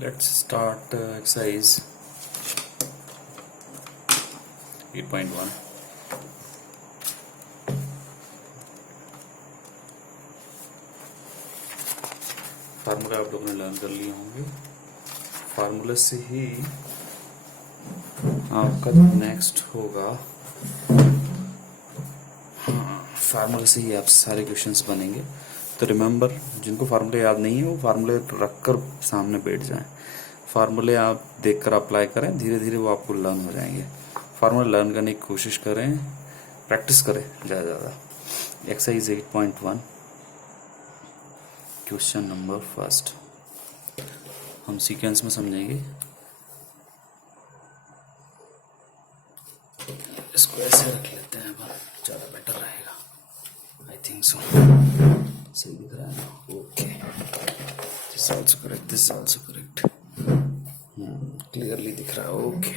Let's start exercise 8.1. Formula आप लोगों ने लर्न कर लिए होंगे। फार्मूला से ही आपका नेक्स्ट होगा। फार्मूला से ही आप सारे क्वेश्चंस बनेंगे। तो रिमेंबर, जिनको फार्मूले याद नहीं है वो फार्मूले रख कर सामने बैठ जाएं। फार्मूले आप देखकर अप्लाई करें, धीरे धीरे वो आपको लर्न हो जाएंगे। फार्मूला लर्न करने की कोशिश करें, प्रैक्टिस करें ज़्यादा। एक्सरसाइज 8.1 क्वेश्चन नंबर फर्स्ट हम सीक्वेंस में समझेंगे। इसको ऐसे रख लेते हैं, ज़्यादा बेटर रहेगा। आई थिंक सो सही दिख रहा है ना? Okay, this also correct, this also correct. Clearly दिख रहा है। Okay,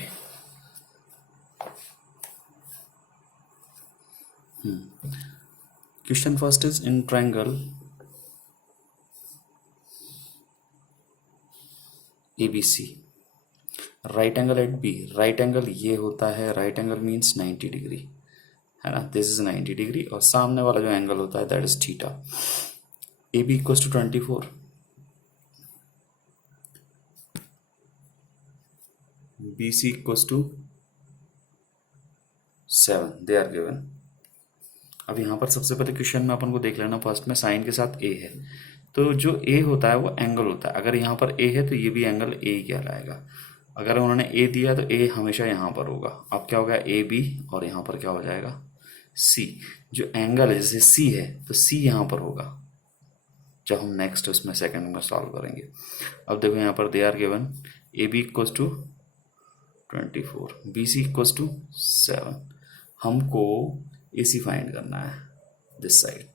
question first is in triangle ABC, right angle at B. Right angle ये होता है, राइट एंगल मीन्स 90 डिग्री है ना, दिस इज 90 डिग्री, और सामने वाला जो एंगल होता है that is theta. AB equals to 24, BC equals to 7, they are given. अब यहाँ पर सबसे पहले क्वेश्चन में अपन को देख लेना, फर्स्ट में साइन के साथ A है, तो जो A होता है वो एंगल होता है। अगर यहाँ पर A है तो ये भी एंगल A ही कहलाएगा। अगर उन्होंने A दिया तो A हमेशा यहाँ पर होगा। अब क्या होगा, AB, और यहाँ पर क्या हो जाएगा C। जो एंगल है जैसे C है तो C यहाँ पर होगा जब हम नेक्स्ट उसमें सेकंड में सॉल्व करेंगे। अब देखो यहाँ पर they are given, AB equals to 24, BC equals to 7। हमको AC फाइंड करना है this side.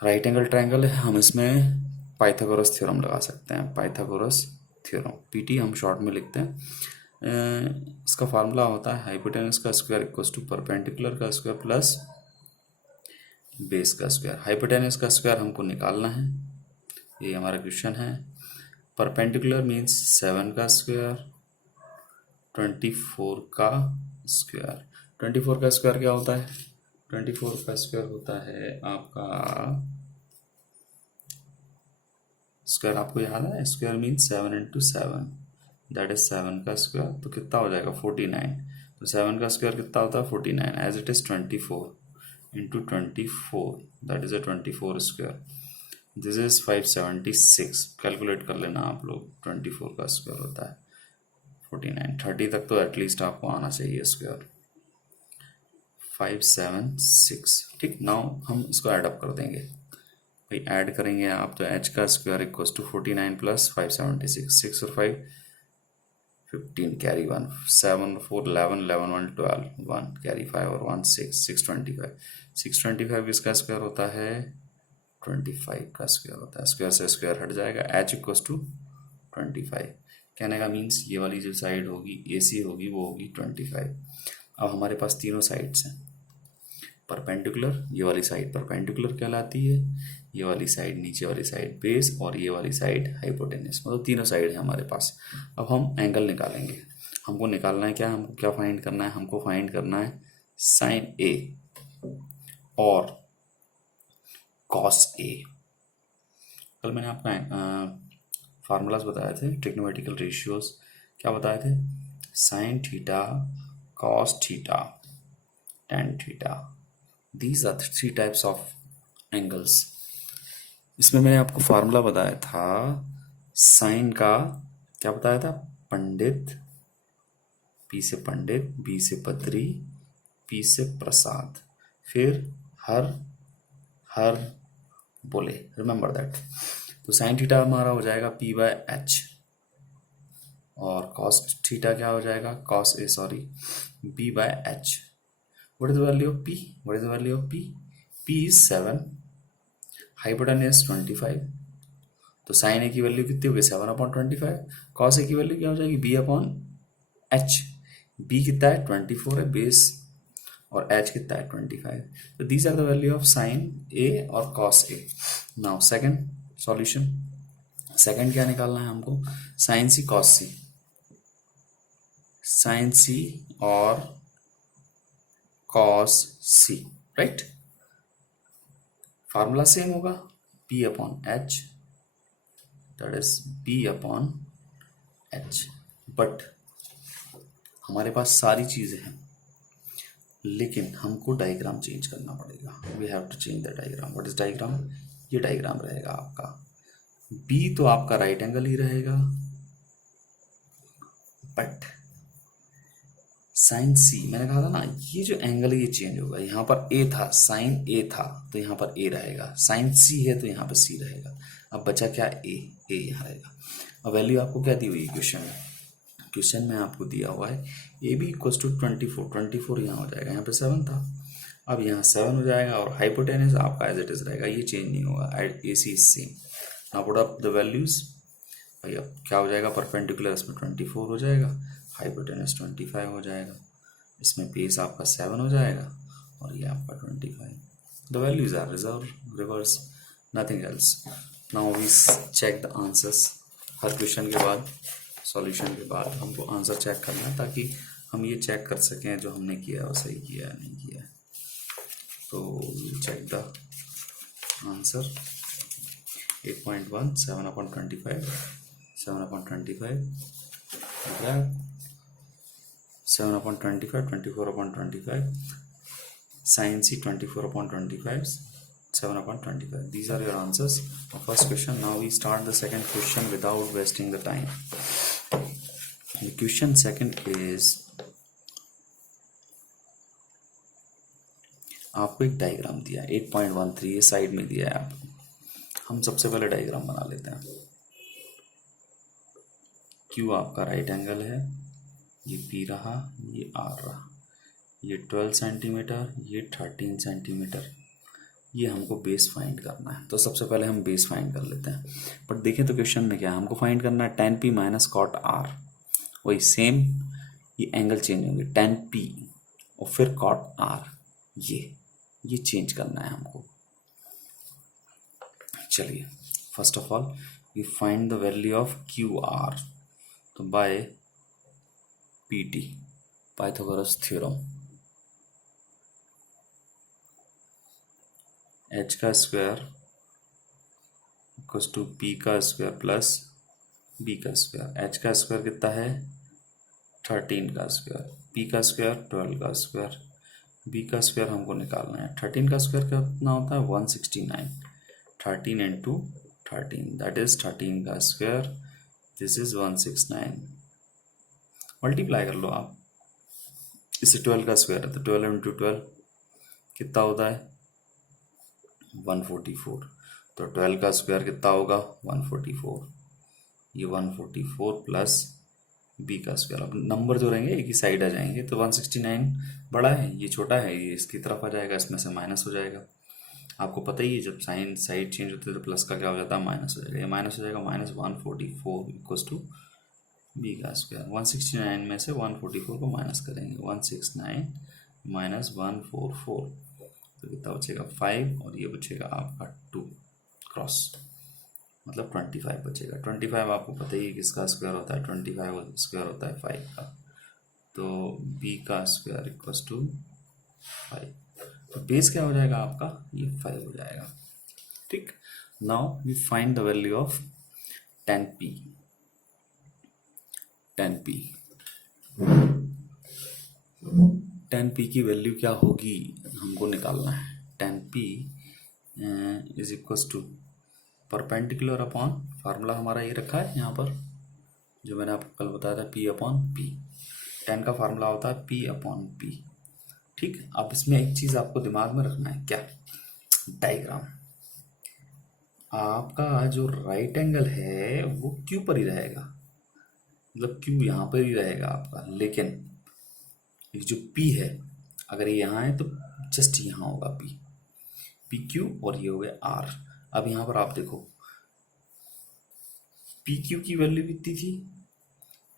Right angle triangle है, हम इसमें पाइथागोरस थ्योरम लगा सकते हैं। पाइथागोरस थ्योरम, PT हम शॉर्ट में लिखते हैं। इसका फार्मूला होता है हाइपोटेनस का स्क्वायर इक्वल्स टू परपेंडिकुलर का स्क्वायर प्लस बेस का स्क्वायर। हाइपोटेनस का स्क्वायर हमको निकालना है, ये हमारा क्वेश्चन है। परपेंडिकुलर मीन्स 7 का स्क्वायर, 24 का स्क्वायर। 24 का स्क्वायर क्या होता है? 24 का स्क्वायर होता है आपका, स्क्वायर आपको याद है, square means 7 into 7, that is 7 का स्क्वायर, तो कितना हो जाएगा 49। तो 7 का स्क्वायर कितना होता है 49, as it is 24 into 24, that is a 24 square. This is 576। Calculate कर लेना आप लोग, 24 का स्क्वायर होता है 49। 30 तक तो एटलीस्ट आपको आना चाहिए स्क्वायर। 576, ठीक। नाउ हम इसको ऐडअप कर देंगे भाई, ऐड करेंगे आप तो h का स्क्वायर इक्वल्स टू 49 प्लस 576, 6 और 5 15, कैरी 1, 7 4 11, 11 1 12, 1 कैरी 5 और 1 6, 625। 625 इसका स्क्वायर होता है 25 का स्क्वायर होता है, स्क्वायर से स्क्वायर हट जाएगा, h इक्वल्स टू 25। कहने का मीन्स ये वाली जो साइड होगी AC होगी वो होगी 25। अब हमारे पास तीनों साइड्स हैं परपेंडिकुलर, ये वाली साइड परपेंडिकुलर कहलाती है, ये वाली साइड नीचे वाली साइड बेस, और ये वाली साइड हाइपोटेनस, मतलब तीनों साइड है हमारे पास। अब हम एंगल निकालेंगे। हमको निकालना है क्या, हमको क्या फाइंड करना है? हमको फाइंड करना है साइन A और कॉस A। कल मैंने आपका फार्मूलाज बताए थे, ट्रिग्नोमेट्रिकल रेशियोज क्या बताए थे? Sine theta, cos theta, tan theta, these are 3 types of angles. इसमें मैंने आपको फार्मूला बताया था साइन का, क्या बताया था? पंडित, P से पंडित, B से पत्री, P से प्रसाद, फिर हर हर बोले, रिमेंबर दैट। तो साइन थीटा हमारा हो जाएगा P/H, और कॉस थीटा क्या हो जाएगा? B/H। What is the value of P? What is the value of P? P is 7, hypotenuse 25, तो साइन A की वैल्यू कितनी होगी 7/25। कॉस A की वैल्यू क्या हो जाएगी B/H। B कितना है 24 है बेस, और H कितना है 25। तो these are the value of sine A और cos A। Now second solution, second क्या निकालना है हमको, sine C cos C, sine C और cos C, right. Formula same होगा, P upon H, that is P upon H, but हमारे पास सारी चीजें हैं, लेकिन हमको डायग्राम चेंज करना पड़ेगा। We have to change the diagram. What is diagram? ये डायग्राम रहेगा आपका, बी तो आपका राइट एंगल ही रहेगा, बट साइन सी, मैंने कहा था ना ये जो एंगल है ये चेंज होगा। यहाँ पर ए था, साइन ए था, तो यहाँ पर ए रहेगा, साइन सी है तो यहाँ पर सी रहेगा। अब बचा क्या, ए, ए यहाँ रहेगा। अब वैल्यू आपको क्या दी हुई है क्वेश्चन में? क्वेश्चन में आपको दिया हुआ है ए बी इक्वल्स टू 24, 24 यहाँ हो जाएगा, यहाँ पे 7 था, अब यहाँ 7 हो जाएगा, और हाइपोटेनस आपका एज इट इज रहेगा, ये चेंज नहीं होगा, A C is same. Now put up the values, भाई अब क्या हो जाएगा, परपेंडिकुलर इसमें 24 हो जाएगा, हाइपोटेनस 25 हो जाएगा, इसमें बेस आपका 7 हो जाएगा, और ये आपका 25। The values are reverse, nothing else. Now we check the answers. हर क्वेश्चन के बाद, सॉल्यूशन के बाद हमको आंसर चेक करना है, ताकि हम ये चेक कर सकें जो हमने किया है वो सही किया है नहीं किया है। तो check the answer. 8.1, 7/25, 7/25, 7/25, 24/25, sin C 24/25, 7/25. These are your answers of first question. Now we start the second question without wasting the time. The question second is, आपको एक डायग्राम दिया है 8.13, ये साइड में दिया है आपको। हम सबसे पहले डायग्राम बना लेते हैं। Q आपका राइट एंगल है, ये P रहा, ये R रहा, ये 12 सेंटीमीटर, ये 13 सेंटीमीटर, ये हमको बेस फाइंड करना है। तो सबसे पहले हम बेस फाइंड कर लेते हैं। बट देखें तो क्वेश्चन में क्या है, हमको फाइंड करना है tan P minus cot R। वही सेम, ये एंगल चेंज होंगे, tan P और फिर कॉट R, ये चेंज करना है हमको। चलिए, first of all we find the value of QR, तो by PT, Pythagoras theorem, h का स्क्वायर इक्वल्स टू p का स्क्वायर प्लस b का स्क्वायर। h का स्क्वायर कितना है, 13 का स्क्वायर, p का स्क्वायर 12 का स्क्वायर, b का स्क्वायर हमको निकालना है। 13 का स्क्वायर कितना होता है, 169, 13 इंटू 13, दैट इज 13 का स्क्वायर, दिस इज 169। मल्टीप्लाई कर लो आप, इससे 12 का स्क्वायर है तो 12 इंटू 12 कितना होता है, 144। तो 12 का स्क्वायर कितना होगा, 144, ये 144 प्लस b का स्क्वायर। अब नंबर जो रहेंगे एक ही साइड आ जाएंगे, तो 169 बड़ा है, ये छोटा है, ये इसकी तरफ आ जाएगा, इसमें से माइनस हो जाएगा। आपको पता ही है जब साइन साइड चेंज होती है तो प्लस का क्या हो जाता है, माइनस हो जाएगा, ये माइनस हो जाएगा, माइनस 144 इक्वल्स टू b का स्क्वायर। 169 में से 144 को माइनस करेंगे, 169 माइनस 144, तो कितना बचेगा 5, और ये बचेगा आपका 2 क्रॉस, मतलब 25 बचेगा। 25 आपको पता ही किसका स्क्वायर होता है, 25 स्क्वायर होता है 5 का, तो b का स्क्वायर इक्वल्स टू 5, तो बेस क्या हो जाएगा आपका, ये 5 हो जाएगा। ठीक, now we find the value of tan P। tan P की वैल्यू क्या होगी हमको निकालना है। tan P is equals to perpendicular upon, formula हमारा ये रखा है यहाँ पर जो मैंने आपको कल बताया था, P अपॉन P। tan का फार्मूला होता है P अपॉन P। ठीक, अब इसमें एक चीज आपको दिमाग में रखना है, क्या, डायग्राम। आपका जो राइट एंगल है वो Q पर ही रहेगा, मतलब Q यहाँ पर ही रहेगा आपका, लेकिन ये जो P है अगर ये यहाँ है तो जस्ट यहाँ होगा P, PQ, और ये हो गया R। अब यहाँ पर आप देखो PQ की वैल्यू कितनी थी,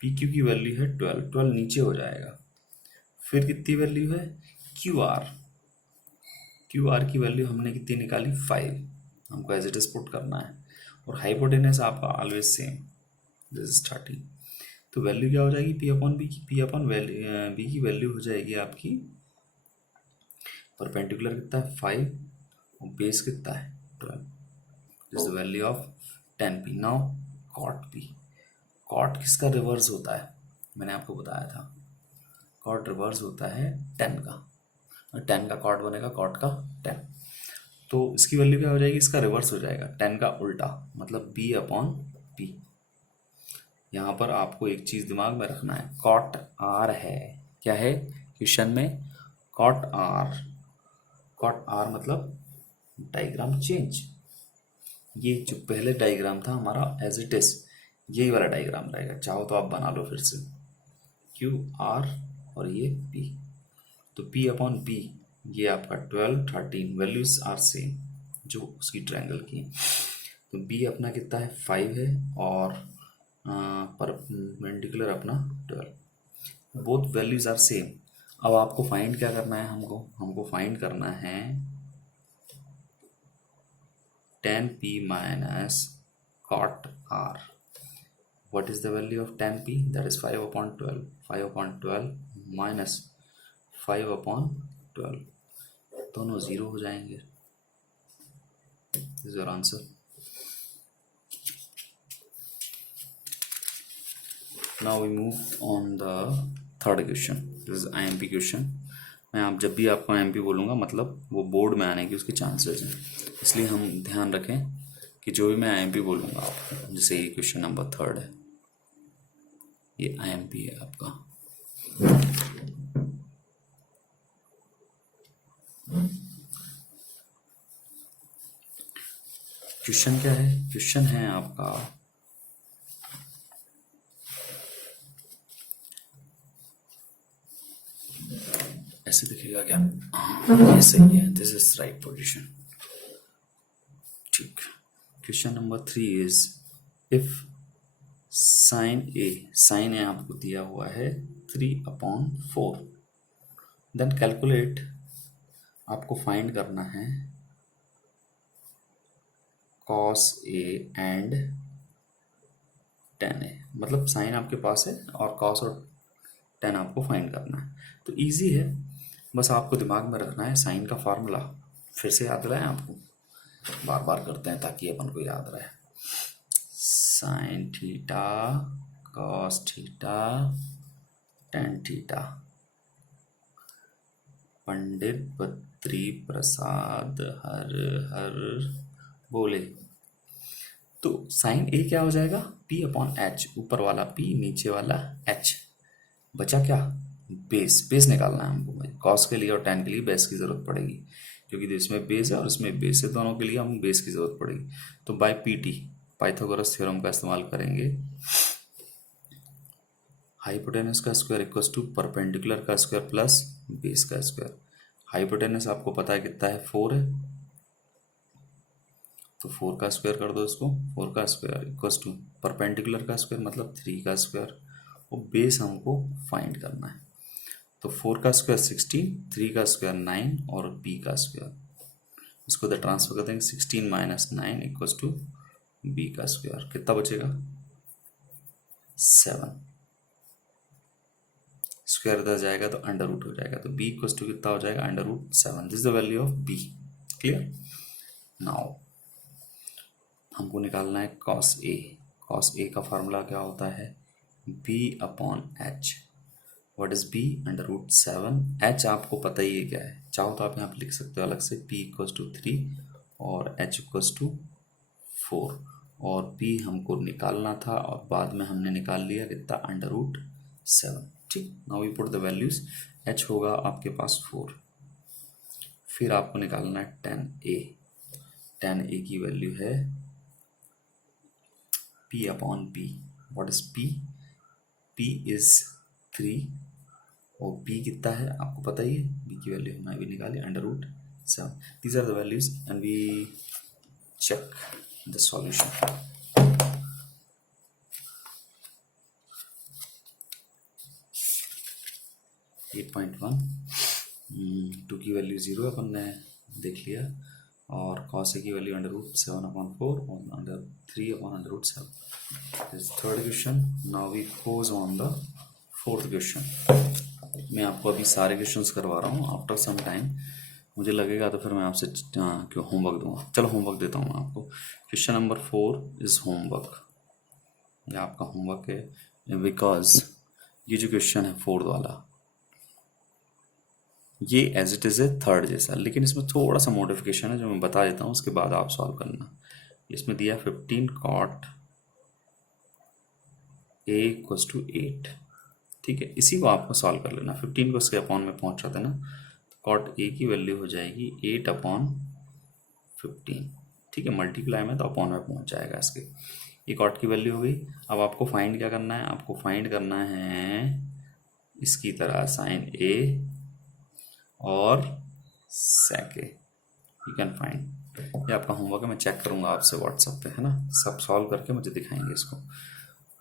PQ की वैल्यू है 12, 12 नीचे हो जाएगा, फिर कितनी वैल्यू है QR, QR की वैल्यू हमने कितनी निकाली 5, हमको एज इट इज पुट करना है, और हाइपोटेनस आपका ऑलवेज सेम, दिस इज 30। तो वैल्यू क्या हो जाएगी पी अपॉन बी की, पी अपॉन बी की वैल्यू हो जाएगी आपकी, परपेंडिकुलर कितना है 5 और बेस कितना है 12, this the value of 10p। Now cot p, cot किसका रिवर्स होता है, मैंने आपको बताया था, कॉट रिवर्स होता है 10 का, और 10 का कॉट बनेगा कॉट का 10। तो इसकी वैल्यू क्या हो जाएगी, इसका रिवर्स हो जाएगा 10 का उल्टा, मतलब b अपॉन p। यहाँ पर आपको एक चीज दिमाग में रखना है, कॉट r है, क्या है क्वेश्चन में, कॉट r, कॉट r मतलब डायग्राम चेंज। ये जो पहले डायग्राम था हमारा एज इट इज यही वाला डायग्राम रहेगा, चाहो तो आप बना लो फिर से, क्यू आर और ये पी, तो पी अपॉन बी ये आपका 12 13 वैल्यूज आर सेम जो उसकी ट्रायंगल की। तो बी अपना कितना है 5 है और परपेंडिकुलर अपना 12, बोथ वैल्यूज आर सेम। अब आपको फाइंड क्या करना है, हमको फाइंड करना है 10p minus cot r. What is the value of 10p? That is 5 upon 12. 5 upon 12 minus 5 upon 12. दोनों जीरो हो जाएंगे। This is your answer. Now we move on the third question. This is IMP question. मैं आप जब भी आपको IMP बोलूँगा मतलब वो बोर्ड में आने की उसके चांसेस हैं, इसलिए हम ध्यान रखें कि जो भी मैं IMP बोलूँगा आपको, जैसे ये क्वेश्चन नंबर 3 है, ये IMP है आपका। क्वेश्चन क्या है, क्वेश्चन है आपका ऐसे दिखेगा क्या, ये सही है, दिस इज राइट पोजीशन, ठीक। Question number 3 is if sine A आपको दिया हुआ है 3/4, देन कैलकुलेट, आपको फाइंड करना है cos a and tan a, मतलब साइन आपके पास है और cos और tan आपको फाइंड करना है। तो इजी है, बस आपको दिमाग में रखना है साइन का फार्मूला, फिर से याद रहे आपको, बार बार करते हैं ताकि अपन को याद रहे, sine theta cos theta tan theta. Pandit Badri Prasad हर हर बोले। तो साइन ए क्या हो जाएगा p अपॉन एच, ऊपर वाला p नीचे वाला h, बचा क्या बेस निकालना है हमको भाई, कॉस के लिए और टेन के लिए बेस की जरूरत पड़ेगी, क्योंकि इसमें बेस है और इसमें बेस है, दोनों के लिए हम बेस की जरूरत पड़ेगी। तो बाय पीटी पाइथागोरस थ्योरम का इस्तेमाल करेंगे, हाइपोटेनस का स्क्वायर इक्वल्स टू परपेंडिकुलर का स्क्वायर प्लस बेस का स्क्वायर। हाइपोटेनस आपको पता है कितना है 4 है, तो 4 का स्क्वायर कर दो इसको, 4 का स्क्वायर इक्वल्स टू परपेंडिकुलर का स्क्वायर मतलब 3 का स्क्वायर, और बेस हमको फाइंड करना है। तो 4 का स्क्वायर 16, 3 का स्क्वायर 9 और b का स्क्वायर, इसको तो ट्रांसफर कर देंगे 16 माइनस 9 इक्वल्स टू b का स्क्वायर, कितना बचेगा 7, स्क्वायर इधर जाएगा तो अंडर रूट हो जाएगा, तो b इक्वल्स टू कितना हो जाएगा under root 7, this the value of b। Clear. Now हमको निकालना है cos a का फार्मूला क्या होता है b upon h, what is b under root 7, h आपको पता ही है क्या है, चाहो तो आप यहाँ पे लिख सकते हो अलग से, p इक्वल्स टू 3 और h इक्वल्स टू 4, और p हमको निकालना था और बाद में हमने निकाल लिया कितना अंडर रूट 7, ठीक। Now we put the values, h होगा आपके पास 4, फिर आपको निकालना है tan a की वैल्यू है p upon b, what is p is 3 और b कितना है आपको पता ही है, b की वैल्यू हमने अभी निकाली under root 7, these are the values and we check the solution। 8.1, 2 की वैल्यू 0 अपन ने देख लिया, और cos a की वैल्यू √7/4 और √3/√7. This is third question. Now we goes on the fourth question. मैं आपको अभी सारे क्वेश्चंस करवा रहा हूँ. आफ्टर सम टाइम मुझे लगेगा तो फिर मैं आपसे क्यों होमवर्क दूंगा. चलो होमवर्क देता हूँ मैं आपको. Question number 4 is homework. ये आपका होमवर्क है बिकॉज ये जो क्वेश्चन है फोर्थ वाला ये एज इट इज़ है थर्ड जैसा, लेकिन इसमें थोड़ा सा मॉडिफिकेशन है जो मैं बता देता हूँ, उसके बाद आप सॉल्व करना. इसमें दिया 15 cot a इक्वल्स टू 8. ठीक है, इसी को आपको सॉल्व कर लेना. 15 को इसके अपॉन में पहुंचा देना तो cot a की वैल्यू हो जाएगी 8/15. ठीक है, मल्टीप्लाई में तो अपॉन में पहुंच जाएगा इसके. ये cot की वैल्यू हो गई. अब आपको फाइंड क्या करना है, आपको फाइंड करना है इसकी तरह साइन a और sec a. You can find. ये आपका होमवर्क है, मैं चेक करूंगा आपसे व्हाट्सएप पे, है ना. सब सॉल्व करके मुझे दिखाएंगे इसको.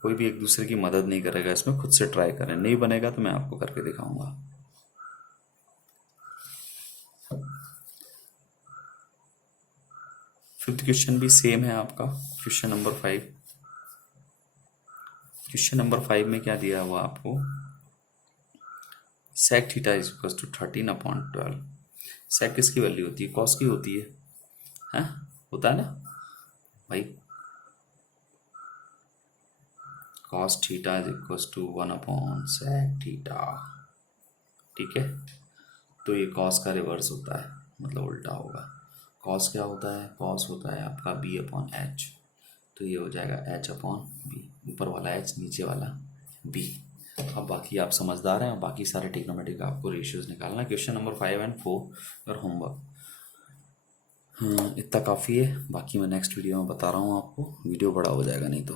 कोई भी एक दूसरे की मदद नहीं करेगा इसमें, खुद से ट्राई करें. नहीं बनेगा तो मैं आपको करके दिखाऊंगा. फिफ्थ क्वेश्चन भी सेम है आपका. Question number 5. क्वेश्चन नंबर 5 में क्या दिया हुआ आपको, sec theta is equal to 13/12. sec किसकी वैल्यू होती है, cos की होती है. हाँ होता है ना भाई. cos theta is equal to 1/sec theta. ठीक है, तो ये cos का रिवर्स होता है, मतलब उल्टा होगा. cos क्या होता है, cos होता है आपका b/h. तो ये हो जाएगा h/b. ऊपर वाला h, नीचे वाला b. अब बाकी आप समझदार हैं, और बाकी सारे ट्रिग्नोमेट्रिक आपको रेशियोज निकालना. क्वेश्चन नंबर 5 एंड 4 और होमवर्क. हाँ इतना काफ़ी है. बाकी मैं नेक्स्ट वीडियो में बता रहा हूँ आपको. वीडियो बड़ा हो जाएगा नहीं तो.